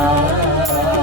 Ah.